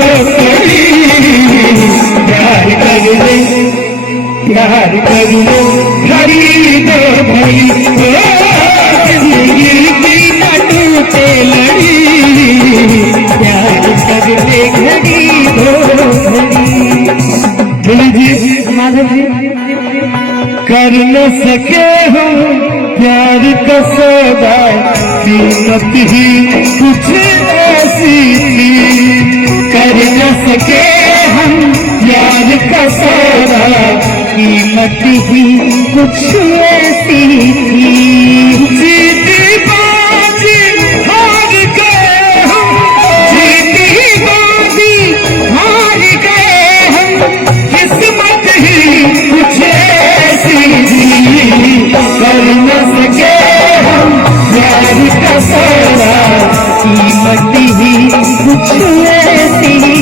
पड़ी, प्यार कर ले खरीदो भाई, जिंदगी की न टूटे लड़ी, प्यार कर ले खरीदो जी। माधव जी कर न सके हो प्यार का सौदा, कीमत ही कुछ ऐसी थी, कर न सके हम प्यार का सौदा, कीमत ही कुछ ऐसी थी, जीती बाजी हार गए हम, जीती बाजी हार गए हम, किस्मत ही कुछ ऐसी थी, कर न सके हम प्यार का सौदा, कीमत ही कुछ ऐसी थी।